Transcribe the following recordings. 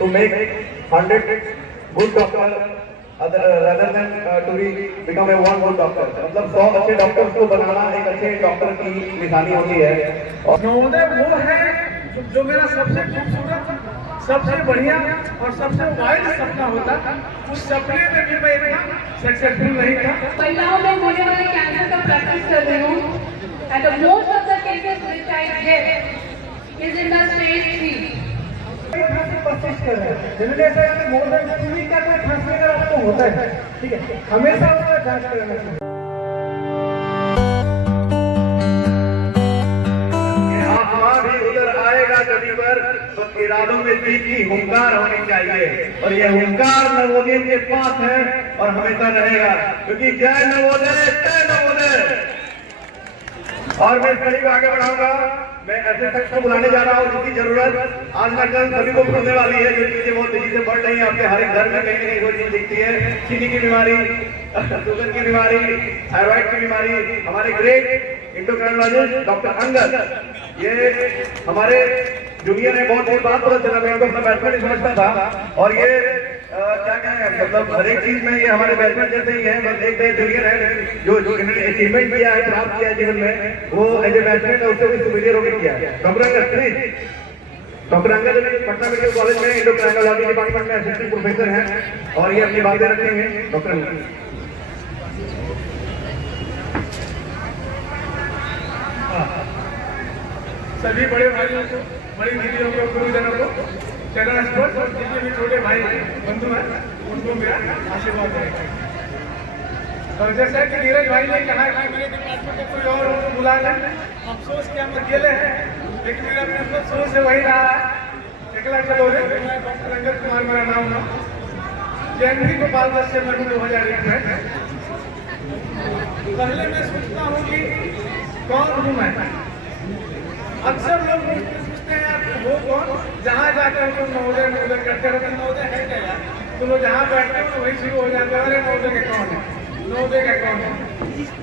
to make 100 good doctor rather than to become a one good doctor. मतलब 100 अच्छे doctors को बनाना एक अच्छे डॉक्टर की निशानी होती है। और नवोदय वो है जो मेरा सबसे खूबसूरत, सबसे बढ़िया और सबसे वाइल्ड सपना होता। उस सपने में भी मैं इतना सक्सेसफुल नहीं था। महिलाओं में होने वाले कैंसर का प्रैक्टिस कर रही हूँ and the most of the cases which I get is in the stage 3. कोशिश कर रहे हैं जनरेशन में मोर देन 2 वीक का खांसी अगर आपको होता है, ठीक है, हमेशा उसका जांच कराना चाहिए। कभी पर तो इरादों में जीत की हुंकार होनी चाहिए और ये हुंकार नवोदय के पास है और हमेशा रहेगा, क्योंकि जय नवोदय जय नवोदय। और मैं कड़ी को आगे बढ़ाऊंगा। मैं ऐसे शख्स को बुलाने जा रहा हूँ जिसकी जरूरत आज ना कल सभी को पड़ने वाली है, जो चीजें बहुत तेजी से बढ़ रही है। आपके हर एक घर में कहीं ना कहीं वो चीज दिखती है, चीनी की बीमारी, शुगर की बीमारी, थायराइड की बीमारी। हमारे ग्रेट एंडोक्राइनोलॉजिस्ट डॉक्टर अंगद, ये हमारे जूनियर है, बहुत देर बाद पता चला, मैं इनको अपना बैचमेंट ही समझता था। और ये क्या कहें, मतलब हर एक चीज में ये हमारे बैचमेंट जैसे ही है, बस एक जूनियर है जो इन्होंने अचीवमेंट किया है, प्राप्त किया है जीवन में, वो एज ए बैचमेंट है उससे भी सुपीरियर होकर किया है। Doctor Angad Patna medical college में एंडोक्राइनोलॉजी डिपार्टमेंट में असिस्टेंट प्रोफेसर हैं और ये अपनी बातें रखेंगे। डॉक्टर अंगद सभी बड़े भाइयों को, बड़ी दीदियों को, गुरुजनों को, चरण स्पर्श और जितने भी छोटे भाई बंधु हैं उनको मेरा आशीर्वाद है। और जैसा कि नीरज भाई ने कहा कि मेरे डिपार्टमेंट में कोई और उनको बुला लें, अफसोस कि हम अकेले हैं, लेकिन मेरा प्रिंसिपल शुरू से वही रहा है, अकेला चलो रे। मैं डॉक्टर अंगद कुमार मेरा नाम है, जनवरी को 5 से मैं 2001 में। पहले मैं सोचता हूँ कि कौन हूँ मैं। अक्सर लोग पूछते हैं यार वो कौन, जहाँ जाते हो तुम नवोदय नवोदय करते हो, नवोदय है क्या यार, तुम लोग जहाँ बैठते हो वही शुरू हो जाते हो, अरे नवोदय का कौन है, नवोदय का कौन है।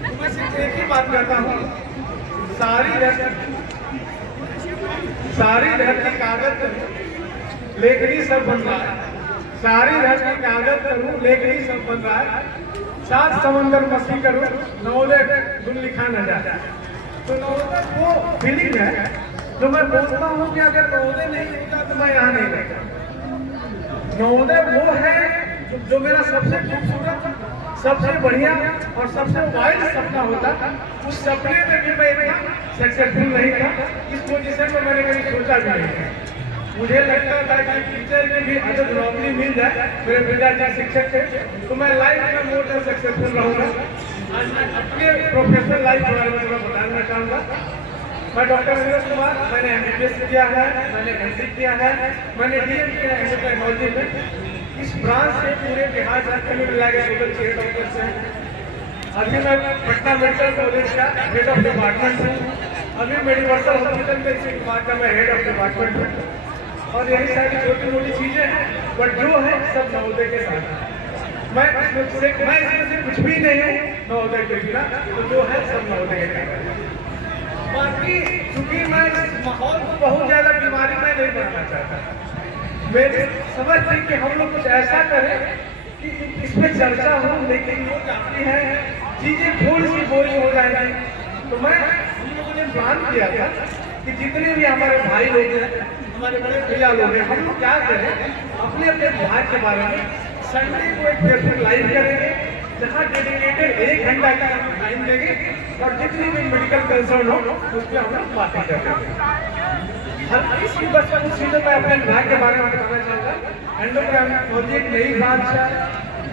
तो मैं सिर्फ एक ही बात करता हूँ, सारी धरती कागज करूँ लेखनी सब बन रहा है, सारी धरती कागज करूँ लेखनी सब बन रहा है, 7 समंदर मस्ती करूँ नवोदय गुण लिखा न जाए। तो नवोदय वो फीलिंग है जो मैं बोलता हूँ कि अगर नवोदय नहीं होता तो मैं यहाँ नहीं रहता। नवोदय वो है जो मेरा सबसे खूबसूरत, सबसे बढ़िया और सबसे वाइल्ड सपना होता। उस सपने में भी मैं इतना सक्सेसफुल नहीं था, इस पोजीशन में मैंने कभी सोचा भी नहीं था। मुझे लगता था कि टीचर में भी अगर नौकरी मिल जाए, मेरे पिताजी शिक्षक थे, तो मैं लाइफ में मोर देन सक्सेसफुल रहूँगा। आज मैं अपने प्रोफेशनल लाइफ के बारे में थोड़ा बताना चाहूँगा। मैं डॉक्टर नीरज कुमार, मैंने MBBS किया है, मैंने MD किया है, मैंने DM किया है एंडोक्राइनोलॉजी में। इस ब्रांच से पूरे बिहार झारखंड में मिला गया टोटल 6 डॉक्टर्स हैं। अभी मैं पटना मेडिकल कॉलेज का हेड ऑफ डिपार्टमेंट हूँ। अभी मेडिवर्सल हॉस्पिटल में इसी विभाग का मैं हेड ऑफ डिपार्टमेंट हूँ। और यही सारी छोटी मोटी चीज़ें हैं, बट जो है सब नवोदय के साथ। मैं इसमें से कुछ भी नहीं हूँ नवोदय के बिना, तो जो है सब नवोदय के साथ। बाकी चूंकि मैं इस माहौल को बहुत ज्यादा बीमारी में नहीं बनाना चाहता, मैं समझ थी कि हम लोग कुछ ऐसा करें कि इसमें चर्चा हो, लेकिन वो चाहती है चीजें थोड़ी सी बोरिंग हो जाएंगी। तो मैं हम लोगों ने प्लान किया था कि जितने भी हमारे भाई लोग हैं, हमारे बड़े भैया लोग हैं, हम लोग क्या करें, अपने अपने विभाग के बारे में संडे को एक फेसबुक लाइव करेंगे, जहाँ डेडिकेटेड 1 घंटा का टाइम देंगे और जितनी भी मेडिकल कंसर्न हो उस पर हम लोग बातें करेंगे। हर किसी बस कुछ चीज़ों में अपने विभाग के बारे में बताना चाहूँगा। एंडोक्राइनोलॉजी एक नई ब्रांच है,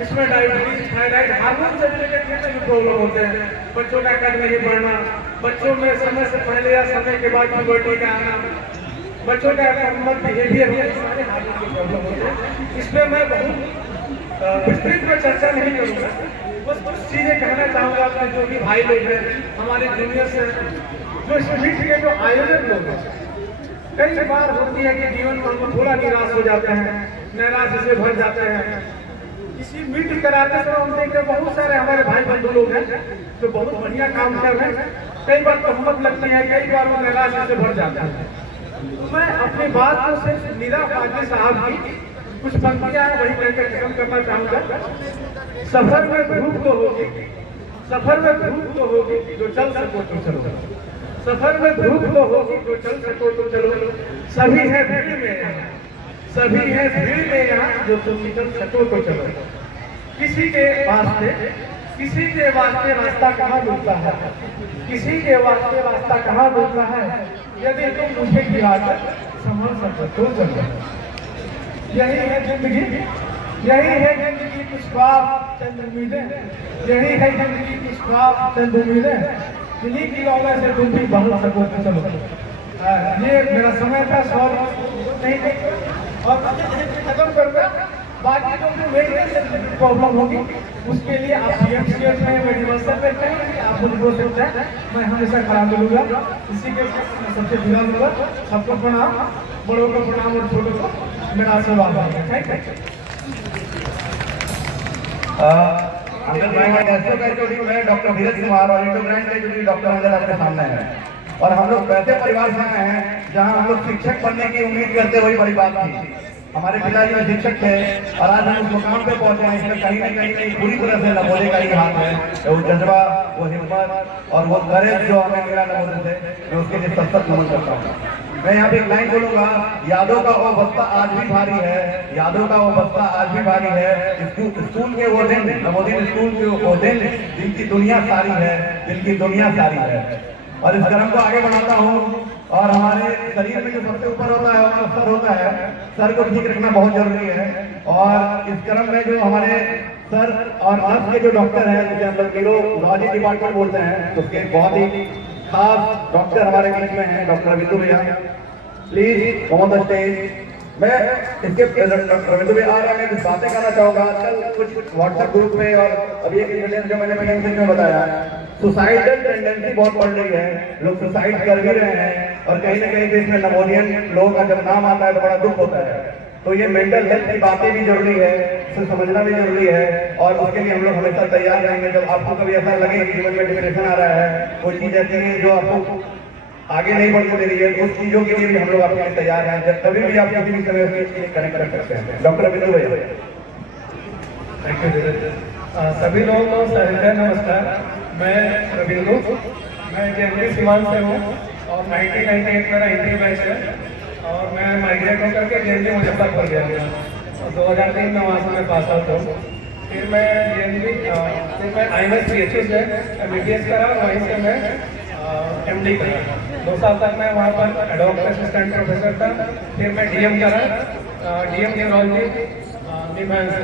इसमें डायबिटीज, थायराइड, हार्मोन से रिलेटेड जितने भी प्रॉब्लम होते हैं, बच्चों का कद नहीं बढ़ना, बच्चों में समय से पहले या समय के बाद प्यूबर्टी का आना, बच्चों का बिहेवियर, सारे हार्मोन के प्रॉब्लम होते हैं। इसमें मैं बहुत विस्तृत में चर्चा नहीं करूँगा, बस कुछ चीज़ें कहना चाहूँगा अपने जो भी भाई लोग हैं, हमारे जूनियर्स हैं, जो इस मीट के जो आयोजक लोग हैं। कई बार होती है कि जीवन में हम थोड़ा निराश हो जाते हैं, निराश से भर जाते हैं। इसी मीट कराते समय हम देखते हैं बहुत सारे हमारे भाई बंधु लोग हैं जो बहुत बढ़िया काम कर रहे हैं। कई बार तहमत लगती है, कई बार वो निराश से भर जाता है। तो मैं अपनी बात को सिर्फ नीरा पाटिल साहब की कुछ पंक्तियां वही कहकर खत्म करना चाहूंगा। सफर में धूप तो होगी, सफर में धूप तो होगी, जो चल सको तो चलो। सफर में धूप तो होगी, जो चल सको तो चलो। सभी है भीड़ में यहाँ, सभी है भीड़ में यहाँ, जो तुम निकल सको तो चलो। किसी के वास्ते रास्ता कहाँ मिलता है, किसी के वास्ते रास्ता कहाँ मिलता है, यदि तुम मुझे गिराकर संभल सको तो चलो। यही है जिंदगी, यही है जिंदगी, कुछ ख्वाब चंद उम्मीदें, यही है जिंदगी, कुछ ख्वाब चंद उम्मीदें, इन्हीं की लौला से तुम भी बहल सको तो चलो। ये मेरा समय था, सॉरी नहीं और खत्म करूंगा। बाकी जो मेडिकल प्रॉब्लम होगी उसके लिए आप CMCH में मेडिकल बैठते हैं, आप मुझे बोल सकते हैं, मैं हमेशा खड़ा मिलूंगा। इसी के साथ मैं सबसे जुड़ा मिलूंगा। सबको प्रणाम, बड़ों को प्रणाम और छोटों को मेरा आशीर्वाद है। Thank you. मैं डॉक्टर धीरज कुमार और इंडोक्राइन का जो डॉक्टर अंदर आपके सामने है, और हम लोग वैसे परिवार से आए हैं जहाँ हम लोग शिक्षक बनने की उम्मीद करते, वही बड़ी बात थी। हमारे पिताजी में शिक्षक थे और आज हम उस मुकाम पे पहुंचे हैं। इसमें कहीं ना कहीं पूरी तरह से नवोदय का ही हाथ है। वो जज्बा, वो हिम्मत और वो करेज जो हमें मिला नवोदय से, मैं उसके लिए सतत नमन करता हूँ। मैं यहाँ पे एक लाइन बोलूंगा, यादों का वो बस्ता आज भी भारी है, यादों का वो बस्ता आज भी भारी है। स्कूल के वो दिन, नवोदय स्कूल के वो दिन, जिनकी दुनिया सारी है, जिनकी दुनिया सारी है। और इस क्रम को आगे बढ़ाता हूँ। और हमारे शरीर में जो सबसे ऊपर होता है हमारा सर होता है, सर को ठीक रखना बहुत जरूरी है। और इस क्रम में जो हमारे सर और नर्स के जो डॉक्टर हैं, जिसे हम लोग न्यूरोलॉजी डिपार्टमेंट बोलते हैं, उसके बहुत ही खास डॉक्टर हमारे बीच में हैं, डॉक्टर विंदु भैया। Please come on the stage. मैं इसके डॉक्टर विंदु भैया आ रहे हैं, कुछ बातें करना चाहूंगा। आजकल कुछ व्हाट्सएप ग्रुप में और अभी एक इंसिडेंट जो मैंने पीएमसी में बताया, सुसाइडल टेंडेंसी बहुत बढ़ रही है, लोग सुसाइड कर भी रहे हैं। और कहीं ना कहीं इसमें नवोदियन लोगों का जब नाम आता है तो बड़ा दुख होता है। तो ये मेंटल हेल्थ की बातें भी जरूरी है, इसे समझना भी जरूरी है। और उसके लिए हम लोग हमेशा तैयार रहेंगे। जब आपको कभी ऐसा लगे कि जीवन में डिप्रेशन आ रहा है, कोई चीज ऐसी है जो आपको आगे नहीं बढ़ने दे रही है, उस चीजों के लिए भी हम लोग आपके लिए तैयार हैं। जब कभी भी आप किसी भी समय में कनेक्ट कर सकते हैं। डॉक्टर विंदु भैया। Thank you. सभी लोगों को सहृदय नमस्कार। मैं रविंदु, मैं JNV सीवान से हूँ और 1998 मेरा इंट्री बैच है और मैं माइग्रेट होकर के JNV मुजफ्फरपुर गया और 2003 में वहाँ से मैं पास आउट हूँ। फिर मैं IMS PHU से MBBS करा, वहीं से मैं MD करा। 2 साल तक मैं वहाँ पर एडोक असिस्टेंट प्रोफेसर था। फिर मैं DM करा, DM न्यूरोलॉजी निमांस,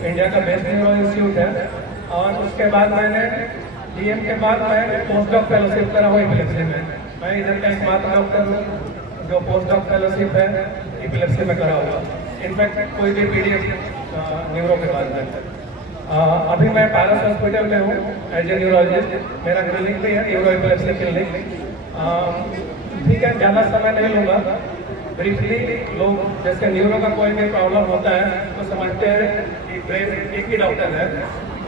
इंडिया का बेस्ट न्यूरोलॉजी इंस्टीट्यूट है। और उसके बाद मैंने DM के बाद मैं पोस्ट डॉक फेलोशिप करा हुआ इपिलेप्सी में। मैं इधर का एकमात्र डॉक्टर हूँ जो पोस्ट डॉक फेलोशिप है इपिलेप्सी में करा हुआ। इनफैक्ट कोई भी PDF न्यूरो के बाद में। अभी मैं पारस हॉस्पिटल में हूँ एज ए न्यूरोलॉजिस्ट। मेरा क्लिनिक भी है, न्यूरो इपिलेप्सी क्लिनिक। ठीक है, ज़्यादा समय नहीं लूँगा। ब्रीफली लोग जैसे न्यूरो का कोई भी प्रॉब्लम होता है तो समझते हैं कि ब्रेन एक ही डॉक्टर है।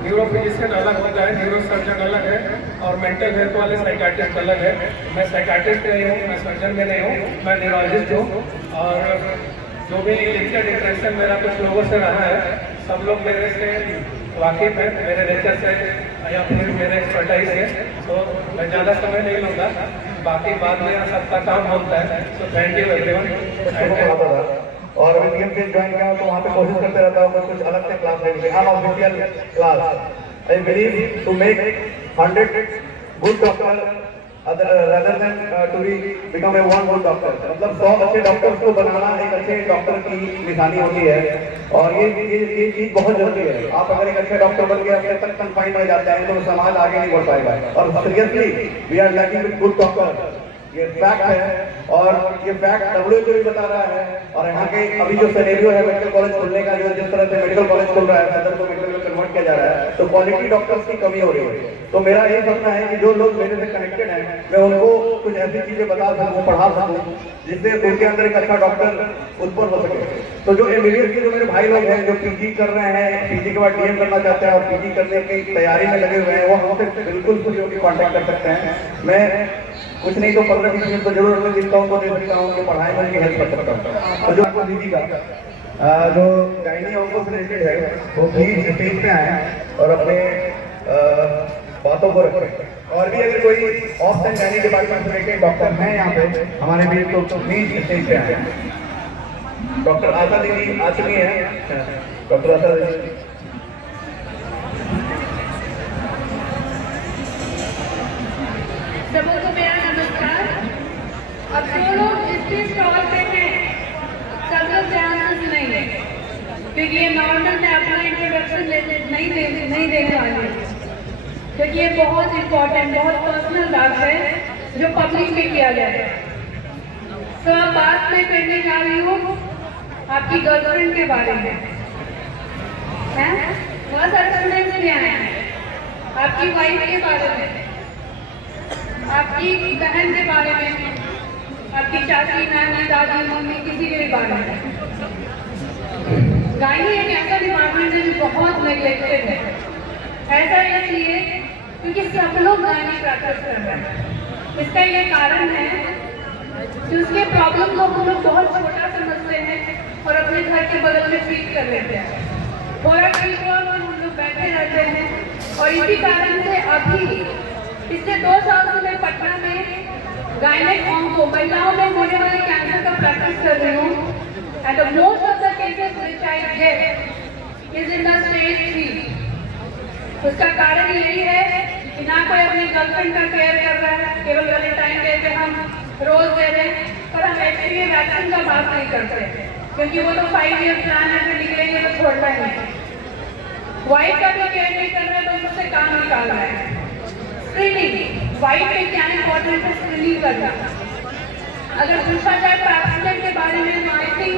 न्यूरो फिजिशियन अलग होता है, न्यूरो सर्जन अलग है और मेंटल हेल्थ वाले साइकाट्रिस्ट अलग है। मैं साइकाट्रिस्ट नहीं हूँ, मैं सर्जन भी नहीं हूँ, मैं न्यूरोलॉजिस्ट हूँ। और जो भी लिमिटेड इंटरेक्शन मेरा कुछ लोगों से रहा है, सब लोग मेरे से वाकिफ है, मेरे नेचर से या फिर मेरे एक्सपर्टाइज से। तो मैं ज़्यादा समय नहीं लूँगा, बाकी बाद में सबका काम होता है। So thank you everyone. और अभी PMC ज्वाइन किया तो वहाँ पे कोशिश करते रहता हूँ कुछ अलग से क्लास लेने की, unofficial class. I believe to make 100 good doctor rather than to become a one good doctor। मतलब 100 अच्छे डॉक्टर्स को बनाना एक अच्छे डॉक्टर की निशानी होती है। और ये चीज बहुत जरूरी है। आप अगर एक अच्छे डॉक्टर बन के अपने तक कन्फाइंड रह जाते हैं तो समाज आगे नहीं बढ़ पाएगा। और seriously we are lacking with good doctor, ये फैक्ट है। और ये फैक्ट WHO भी बता रहा है। और यहाँ के अभी जो सिनेरियो है मेडिकल कॉलेज खुलने का, जो जिस तरह से मेडिकल कॉलेज खुल रहा है, सदर को मेडिकल में कन्वर्ट किया जा रहा है, तो क्वालिटी डॉक्टर्स की कमी हो रही है। तो मेरा यही सपना है कि जो लोग मेरे से कनेक्टेड हैं, मैं उनको कुछ ऐसी चीजें बता सकूँ, पढ़ा सकूँ, जिससे उनके अंदर एक अच्छा डॉक्टर उत्पन्न हो सके। तो जो MBBS के जो मेरे भाई लोग हैं, जो PG कर रहे हैं, PG के बाद DM करना चाहते हैं और PG करने की तैयारी में लगे हुए हैं, वो हमसे बिल्कुल कुछ होकर कॉन्टैक्ट कर सकते हैं। मैं कुछ नहीं तो 15-20 मिनट तो जरूर अपने दिखता हूँ, तो दे सकता हूँ कि पढ़ाई में उनकी हेल्प कर सकता हूँ। तो जो आपको दीदी का जो गायनी ऑन्को से रिलेटेड है वो प्लीज स्टेज पे आए और अपने बातों को रखें। और भी अगर कोई ऑप्स एंड गायनी डिपार्टमेंट से रिलेटेड डॉक्टर हैं यहाँ पे हमारे बीच तो प्लीज स्टेज पे आए। डॉक्टर आशा दीदी आ चुकी हैं। डॉक्टर आशा दीदी सबों को मेरा नमस्कार। अब जो लोग जिसके स्टॉल पे हैं सब लोग ध्यान से सुनेंगे क्योंकि ये नॉर्मल मैं अपना इंट्रोडक्शन नहीं देने वाली हूँ क्योंकि ये बहुत इम्पोर्टेंट बहुत पर्सनल बात है जो पब्लिक में किया गया है। तो अब बात मैं करने जा रही हूँ आपकी गर्लफ्रेंड के बारे में। हैं बहुत सारे स्टूडेंट्स भी आए हैं। आपकी वाइफ के बारे में, आपकी बहन के बारे में, आपकी चाची नानी दादी मम्मी किसी के भी बारे में। गायनी एक ऐसा डिपार्टमेंट है जो बहुत नेग्लेक्टेड है। ऐसा इसलिए क्योंकि सब लोग गायनी प्रैक्टिस कर रहे हैं। इसका ये कारण है कि उसके प्रॉब्लम को हम लोग बहुत छोटा समझते हैं और अपने घर के बगल में ट्रीट कर लेते हैं। थोड़ा ठीक हुआ और हम लोग बैठे रहते हैं और इसी कारण से अभी पिछले 2 साल से मैं पटना में गायनेक ऑन्को महिलाओं में होने वाले कैंसर का प्रैक्टिस कर रही हूँ। And most of the cases which I get is in the stage 3। उसका कारण यही है कि ना कोई अपनी गर्लफ्रेंड का केयर कर रहा है, केवल वैलेंटाइन डे पे हम रोज दे रहे हैं, पर हम एक्चुअली वैक्सीन का बात नहीं करते क्योंकि वो तो 5 ईयर प्लान है, फिर निकलेंगे तो छोड़ना ही नहीं। वाइफ का भी केयर नहीं कर रहे तो उससे काम निकाल रहा है। स्क्रीनिंग, वाइफ में क्या इंपॉर्टेंट है स्क्रीनिंग करना। अगर पूछा जाए पैप्समेट के बारे में तो आई थिंक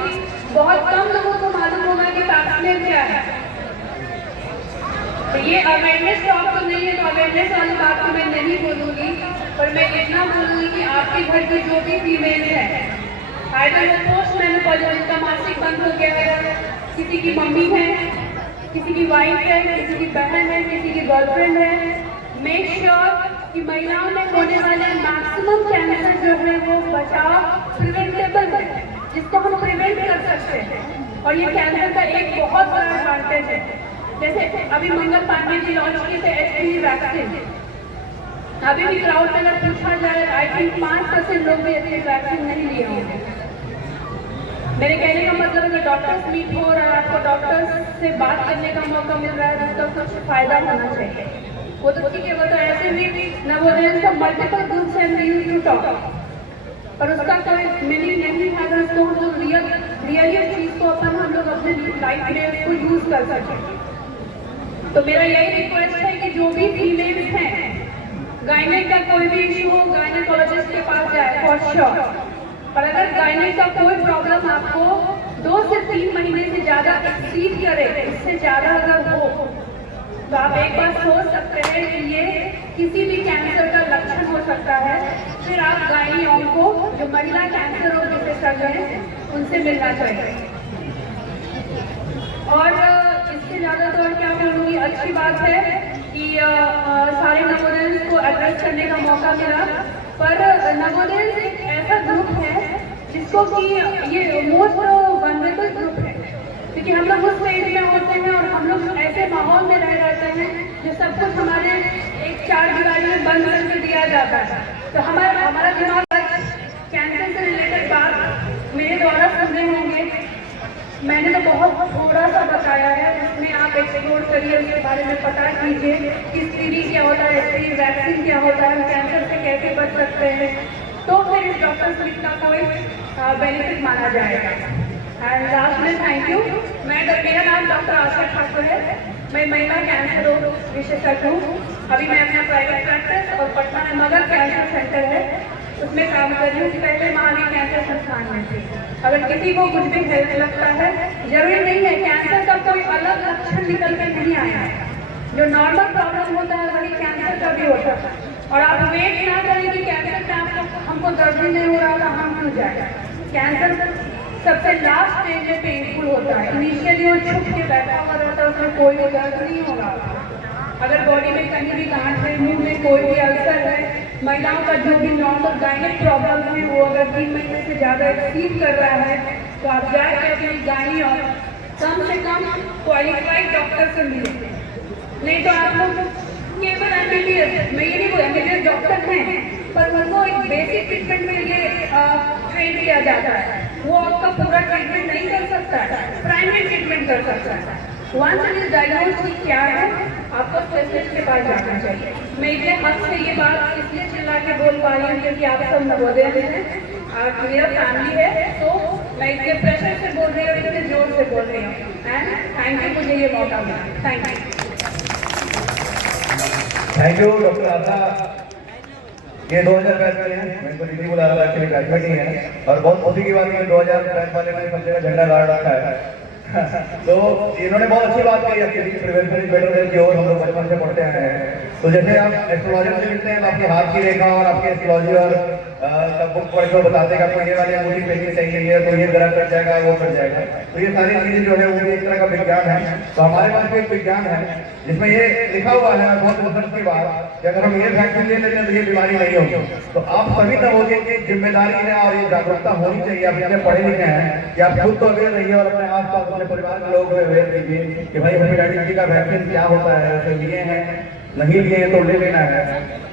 बहुत कम लोगों को मालूम होगा कि पैप्समेट क्या है। तो ये अवेयरनेस टॉक तो नहीं है, तो अवेयरनेस वाली बात तो मैं नहीं बोलूँगी, पर मैं इतना बोलूँगी कि आपके घर के जो भी फीमेल है, आइदर वो पोस्ट मेनोपॉज का मासिक बंद हो गया है, किसी की मम्मी है, किसी की वाइफ है, किसी की बहन है, किसी की गर्लफ्रेंड है, मेक श्योर कि महिलाओं में होने वाले मैक्सिमम कैंसर जो है वो बचाव प्रिवेंटेबल है, जिसको हम प्रिवेंट कर सकते हैं। और ये कैंसर का एक बहुत बड़ा एडवांटेज है। जैसे अभी मंगल पांडे जी लॉन्च की थे HPV वैक्सीन। अभी भी क्राउड में अगर पूछा जाए आई थिंक 5% लोग भी ऐसे वैक्सीन नहीं लिए होंगे। मेरे कहने का मतलब अगर डॉक्टर्स मीट हो रहा है, आपको डॉक्टर्स से बात करने का मौका मिल रहा है, जिसका कुछ फायदा होना चाहिए। वो तो ठीक है, वो तो ऐसे भी नवोदय का multiple groups and we used to talk, पर उसका कोई मीनिंग नहीं है अगर उसको हम लोग रियली चीज को अपन हम लोग अपने लाइफ में उसको यूज कर सकें। तो मेरा यही रिक्वेस्ट है कि जो भी फीमेल्स हैं, गायनेक का कोई भी इशू हो गायनेकोलॉजिस्ट के पास जाए फॉर श्योर। पर अगर गायनेक का कोई प्रॉब्लम आपको 2 से 3 महीने से ज्यादा एक्सीड करे, इससे ज्यादा अगर हो तो आप एक बार सोच सकते हैं कि ये किसी भी कैंसर का लक्षण हो सकता है। फिर आप गायनी ऑन्को जो महिला कैंसर रोग विशेषज्ञ हैं उनसे मिलना चाहिए। और इससे ज़्यादा तो और क्या बोलूँगी, अच्छी बात है कि सारे नवोदय को एड्रेस करने का मौका मिला। पर नवोदय एक ऐसा ग्रुप है जिसको कि ये मोस्ट वनरेबल ग्रुप है, क्योंकि हम लोग उस स्टेज में होते हैं और हम लोग ऐसे माहौल में रह रहते हैं जो सब कुछ हमारे एक 4 दीवारी में बंद करके दिया जाता है। तो हमारा दिमाग कैंसर से रिलेटेड बात मेरे द्वारा सुन रहे होंगे। मैंने तो बहुत थोड़ा सा बताया है, उसमें आप एक्सप्लोर करिए, उसके बारे में पता कीजिए कि HPV क्या होता है, HPV वैक्सीन क्या होता है, कैंसर से कैसे बच सकते हैं, तो फिर इस डॉक्टर स्मिथ का कोई बेनिफिट माना जाएगा। एंड लास्ट में थैंक यू। मेरा नाम डॉक्टर आशा ठाकुर है, मैं महिला कैंसर रोग विशेषज्ञ हूँ। अभी मैं अपना प्राइवेट प्रैक्टिस और पटना में मगर कैंसर सेंटर है उसमें काम कर रही हूँ। पहले महावीर कैंसर संस्थान में थी। अगर किसी को कुछ भी हेल्थ लगता है, जरूरी नहीं है कैंसर का कोई अलग लक्षण निकल कर नहीं आया है, जो नॉर्मल प्रॉब्लम होता है वही कैंसर का भी होता है। और आप वेट ना करें कि कैंसर का हमको दर्द ही नहीं हो रहा था हम क्यों जाए। कैंसर सबसे लास्ट स्टेज में पेनफुल होता है। इनिशियली वो छुप के बैठा हुआ रहता है, उसमें कोई दर्द नहीं होगा। अगर बॉडी में कहीं भी गांठ है, मुंह में कोई भी अल्सर है, महिलाओं का जो भी नॉर्मल गायनेक प्रॉब्लम है वो अगर 3 महीने से ज़्यादा एक्सीड कर रहा है तो आप जाके अपनी गाड़ी और कम से कम क्वालिफाइड डॉक्टर से मिले। नहीं तो आप लोग केवल एमबीबीएस, मैं ये नहीं बोला एमबीबीएस डॉक्टर हैं, पर उनको एक बेसिक ट्रीटमेंट में ये ट्रेन किया जाता है, वो आपका पूरा ट्रीटमेंट नहीं कर सकता है, प्राइमरी ट्रीटमेंट कर सकता है। वंस इट इज डायग्नोज कि क्या है, आपको स्पेशलिस्ट के पास जाना चाहिए। मैं इतने हद से ये बात इसलिए चिल्ला के बोल पा रही हूँ क्योंकि आप सब नवोदय में हैं, मेरा फैमिली है, तो मैं इतने प्रेशर से बोल रही हूँ, इतने जोर से बोल रही हूँ। एंड थैंक यू मुझे ये मौका मिला। थैंक यू डॉक्टर आशा। ये 2000 बैच वाले हैं, मैं तो दीदी बुला रहा था, एक्चुअली ग्रेजुएट ही है, और बहुत खुशी की बात है 2000 बैच वाले ने सब जगह झंडा गाड़ रखा है। तो इन्होंने बहुत अच्छी बात कही है कि prevention is better than cure, हम लोग बचपन से पढ़ते आए हैं। तो जैसे आप एस्ट्रोलॉजी से लिखते हैं तो आपके हाथ की रेखा और आपके एस्ट्रोलॉजी और बुक पढ़ के बताते हैं कि आपको ये वाली अंगूठी पहननी चाहिए, तो ये ग्रह कट जाएगा, वो कट जाएगा। तो ये सारी चीजें जो है वो एक तरह का विज्ञान है। तो हमारे पास भी एक विज्ञान है जिसमें ये लिखा हुआ है बहुत रिसर्च की बात कि अगर हम ये वैक्सीन ले लेते हैं तो ये बीमारी नहीं होगी। तो आप सभी नवोदय की जिम्मेदारी है और ये जागरूकता होनी चाहिए। आप इतने पढ़े लिखे हैं कि आप खुद तो अवेयर रहिए और अपने आसपास अपने परिवार के लोगों को अवेयर कीजिए कि भाई हेपेटाइटिस बी का वैक्सीन क्या होता है, उसे लिए हैं नहीं लिए तो ले लेना है,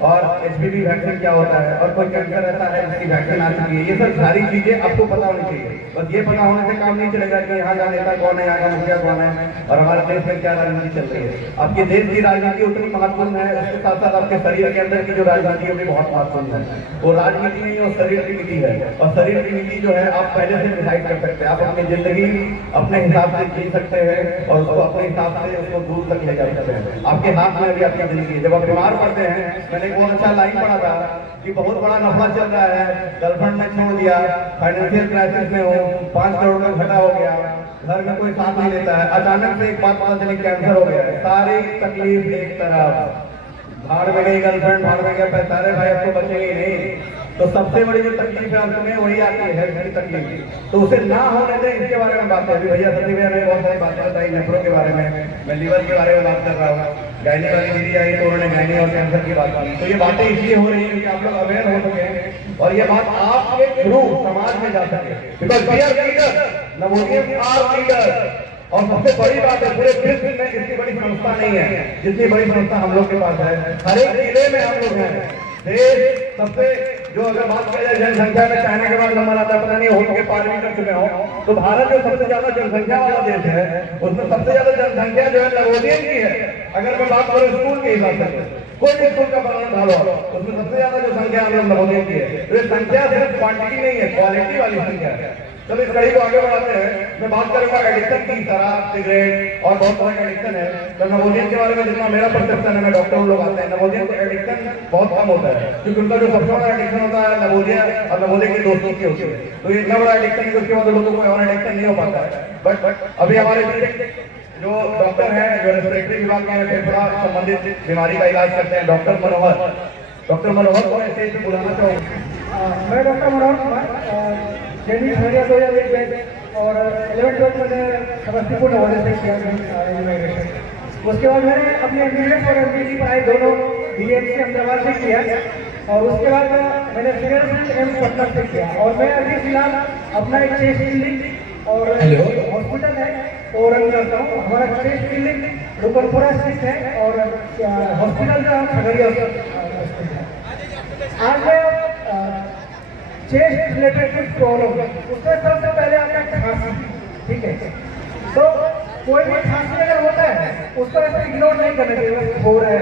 और HPV वैक्सीन क्या होता है, और कोई कैंसर ऐसा है जिसकी वैक्सीन आ चुकी है। ये सब सारी चीजें आपको पता होनी चाहिए। बस ये पता होने से काम नहीं चलेगा कि यहाँ का नेता कौन है, यहाँ का मुखिया कौन है, और हमारे देश में क्या राजनीति चल रही है। आपके देश की राजनीति उतनी महत्वपूर्ण है, उसके साथ साथ आपके शरीर के अंदर की जो राजनीति है वो भी बहुत महत्वपूर्ण है। वो राजनीति नहीं, वो शरीर की नीति है, और शरीर की नीति जो है आप पहले से डिसाइड कर सकते हैं। आप अपनी जिंदगी अपने हिसाब से जी सकते हैं और उसको अपने हिसाब से उसको दूर तक ले जा सकते हैं। आपके हाथ में अभी आपकी जिंदगी। जब आप बीमार पड़ते हैं, मैंने एक बहुत अच्छा लाइन पढ़ा था कि बहुत बड़ा नफा चल रहा है, गर्लफ्रेंड ने छोड़ दिया, फाइनेंशियल क्राइसिस में हो, 5 करोड़ का घाटा हो गया, घर में कोई साथ नहीं लेता है, अचानक से एक बात पता चली कैंसर हो गया है, सारी तकलीफ एक तरफ, भाड़ में गई गर्लफ्रेंड, भाड़ में गया पैसा, अरे भाई अब तो बचेंगे नहीं। तो सबसे बड़ी जो तकलीफ है अंत वही आती है, हेल्थ की तकलीफ। तो उसे ना होने दें, इसके बारे में बात है। अभी भैया सती भैया ने बहुत सारी बातें बताई नेफ्रो के बारे में, मैं लीवर के बारे में बात कर रहा हूँ, गायनी वाली दीदी आई तो उन्होंने गायनी और कैंसर की बात की। तो ये बातें इसलिए हो रही है कि आप लोग अवेयर हो सके और ये बात आपके थ्रू समाज में जा सके। Because we are leader, Navodaya are leader. और सबसे बड़ी बात है, पूरे विश्व में इतनी बड़ी संस्था नहीं है जितनी बड़ी संस्था हम लोग के पास है। हर एक जिले में हम लोग हैं। देश सबसे जो अगर बात किया जाए जनसंख्या में चाइना के बाद नंबर आता है, पता नहीं हो के पार भी कर चुके हो, तो भारत जो सबसे ज्यादा जनसंख्या वाला देश है उसमें सबसे ज्यादा जनसंख्या जो है नवोदय की है। अगर मैं बात करूँ स्कूल के हिसाब से, कोई भी स्कूल का बनाना डालो उसमें सबसे ज्यादा जो संख्या हम लोग नवोदय की है। तो ये संख्या सिर्फ क्वांटिटी नहीं है, क्वालिटी वाली संख्या है। चलो इस कड़ी को आगे बढ़ाते हैं। मैं बात करूंगा एडिक्शन की, शराब, सिगरेट और बहुत तरह का एडिक्शन है। तो नवोदय के बारे में जितना मेरा परसेप्शन है, मैं डॉक्टर लोग आते हैं, नवोदय को एडिक्शन बहुत कम होता है क्योंकि उनका जो सबसे बड़ा एडिक्शन होता है नवोदय और नवोदय के दोस्तों की होती है। तो ये इतना बड़ा एडिक्शन है, उसके बाद लोगों को और एडिक्शन नहीं हो पाता है। बट अभी हमारे जो डॉक्टर है, जो रेस्पिरेटरी विभाग में फेफड़ा संबंधित बीमारी का इलाज करते हैं, डॉक्टर मनोहर को मैं स्टेज पे बुलाना चाहूँगा। मैं डॉक्टर मनोहर कुमार, जैनी खगड़िया 2001 बैच और 11-12 मैंने समस्तीपुर नवोदय से किया इमिग्रेशन। उसके बाद मैंने अपने एमबीबीएस और एमबीसी पढ़ाई दोनों डीएमसी अहमदाबाद से किया, और उसके बाद मैंने फिर एम्स पटना से किया। और मैं अभी फिलहाल अपना एक चेस्ट क्लिनिक और हॉस्पिटल है तो रन करता हूँ। हमारा चेस्ट क्लिनिक रुकनपुरा स्थित है और हॉस्पिटल का खगड़िया। आज मैं चेस्ट रिलेटेड कुछ प्रॉब्लम, उसमें सबसे पहले आता है खांसी। ठीक है, तो कोई भी खांसी अगर होता है उसको ऐसे इग्नोर नहीं करना चाहिए, हो रहा है।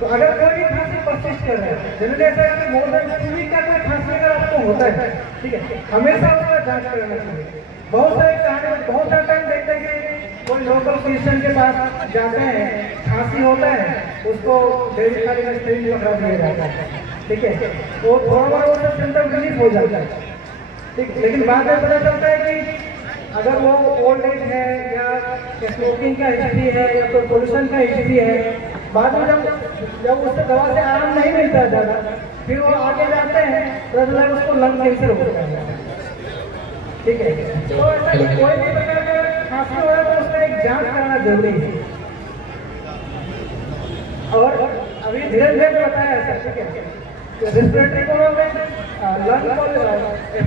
तो अगर कोई भी खांसी परसिस्ट कर रहा है, जनरली ऐसा है कि मोर देन 2 वीक का खांसी अगर आपको होता है, ठीक है, हमेशा उसका जांच करना चाहिए। बहुत सारे टाइम देखते हैं कि कोई लोकल फिजिशियन के पास जाते हैं, खांसी होता है, उसको डेली खाली में स्टेज पकड़ा दिया जाता है। ठीक है, वो थोड़ा बहुत वो सब सिम्टम रिलीफ हो जाता है। ठीक, लेकिन बाद में पता चलता है कि अगर वो ओल्ड एज है या स्मोकिंग का हिस्ट्री है या कोई पोल्यूशन का हिस्ट्री है, बाद में जब उससे दवा से आराम नहीं मिलता है ज़्यादा, फिर वो आगे जाते हैं तो उसको लंग कैंसर हो जाता है। ठीक है, तो ऐसा कोई भी प्रकार का खांसी हो रहा है तो उसका एक जांच कराना जरूरी है। और अभी धीरे धीरे बताया ऐसा, ठीक है, रेस्पिरेटरी में लंग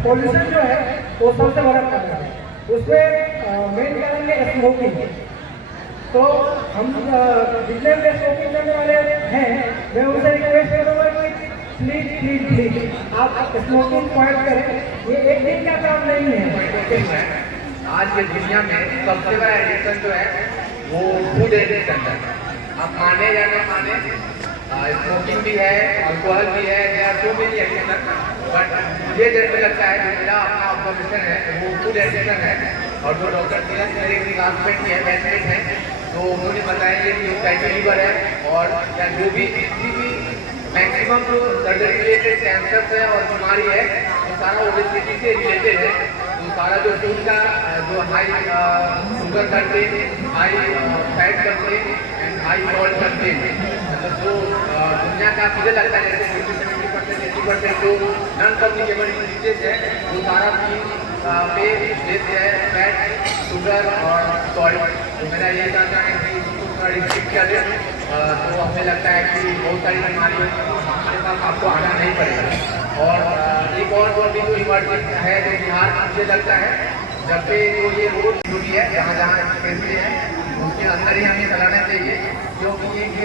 पॉल्यूशन जो है वो सबसे बड़ा कारण है। उसमें मेन कारण है स्मोकिंग। तो हम जितने भी स्मोकिंग करने वाले हैं मैं उनसे रिक्वेस्ट करूँगा कि प्लीज आप स्मोकिंग पॉइंट करें। ये एक दिन का काम नहीं है। आज के दुनिया में सबसे बड़ा एडिक्शन जो है वो फूड एडिक्शन है। आप माने या ना माने, स्मोकिंग भी है, अल्कोहल भी है, या सो मेनी एडिक्शन। बट मुझे जैसे लगता है जो मेरा अपना ऑब्जर्वेशन है वो फूड एडिक्शन है। और जो डॉक्टर नीरज मेरे क्लासमेट है, बैचमेट हैं, तो उन्होंने बताया कि फैटी लीवर है और या जो भी मैक्सिमम जो सर्जरी रिलेटेड कैंसर है और बीमारी है वो सारा ओबेसिटी से रिलेटेड है। तो सारा जो फूड का जो high sugar content, high fat content and high salt content, मतलब जो दुनिया का मुझे लगता है जैसे 70% 80% जो नॉन कम्युनिकेबल डिजीजेज है वो सारा चीज पे बेस्ड है, फैट, शुगर और सॉल्ट। तो मेरा ये कहना है कि इसको थोड़ा रिस्ट्रिक्ट करें। तो हमें लगता है कि बहुत सारी बीमारियों हमारे पास आपको आना नहीं पड़ेगा। और एक और जो अभी जो इमरजेंसी है जो बिहार में मुझे लगता है जब से जो ये रोड ड्यूटी है जहाँ जहाँ एक्सप्रेसवे है उसके अंदर ही हमें चलाना चाहिए। क्योंकि एक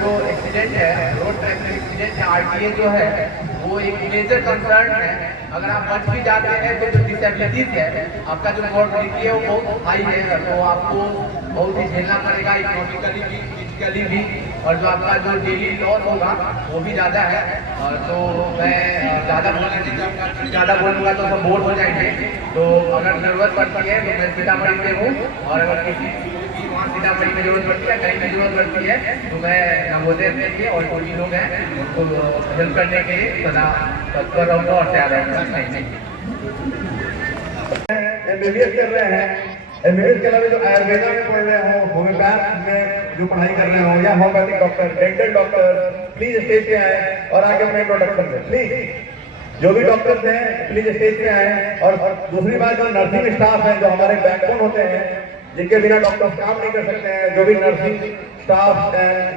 जो एक्सीडेंट है, रोड ट्रैफिक एक्सीडेंट है, RTA जो है वो एक मेजर कंसर्न है। अगर आप बच भी जाते हैं तो जो डिसेबिलिटीज है, आपका जो मॉर्बिलिटी है वो बहुत हाई है, तो आपको बहुत ही झेलना पड़ेगा इकोनॉमिकली भी, फिजिकली भी, और जो आपका जो डेली लॉस होगा वो भी ज़्यादा है। और तो मैं ज़्यादा बोलना नहीं चाहूँगा, ज़्यादा बोलूँगा तो सब बोर हो जाएंगे। तो अगर ज़रूरत पड़ती है तो मैं सीतामढ़ी से हूँ, और अगर किसी की वहाँ सीतामढ़ी में जरूरत पड़ती है, कहीं में जरूरत पड़ती है तो मैं नवोदय के लिए और जो भी लोग हैं उनको हेल्प करने के लिए सदा तत्पर रहूँगा और तैयार रहूँगा। MBBS कर रहे हैं, MBBS के अलावा जो आयुर्वेदा में पढ़ रहे हो, होम्योपैथ में जो पढ़ाई कर रहे हो, या homeopathic doctor, dental doctor, please stage पे आए और आगे अपने इंट्रोडक्शन दें। प्लीज जो भी डॉक्टर्स हैं प्लीज स्टेज पे आए। और दूसरी बात, जो नर्सिंग स्टाफ है जो हमारे बैकबोन होते हैं, जिनके बिना डॉक्टर्स काम नहीं कर सकते हैं, जो भी नर्सिंग स्टाफ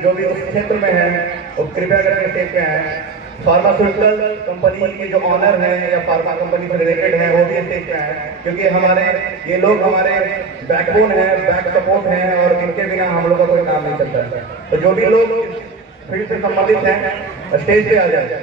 जो भी उस क्षेत्र में है वो कृपया करके स्टेज पे आए। फार्मास्यूटिकल कंपनी के जो ऑनर हैं या फार्मा कंपनी से रिलेटेड हैं वो भी स्टेज पे आए, क्योंकि हमारे ये लोग हमारे बैकबोन है, बैक सपोर्ट हैं, और इनके बिना हम लोग का कोई काम नहीं चलता। तो जो भी लोग फील्ड से संबंधित हैं स्टेज पे आ जाए।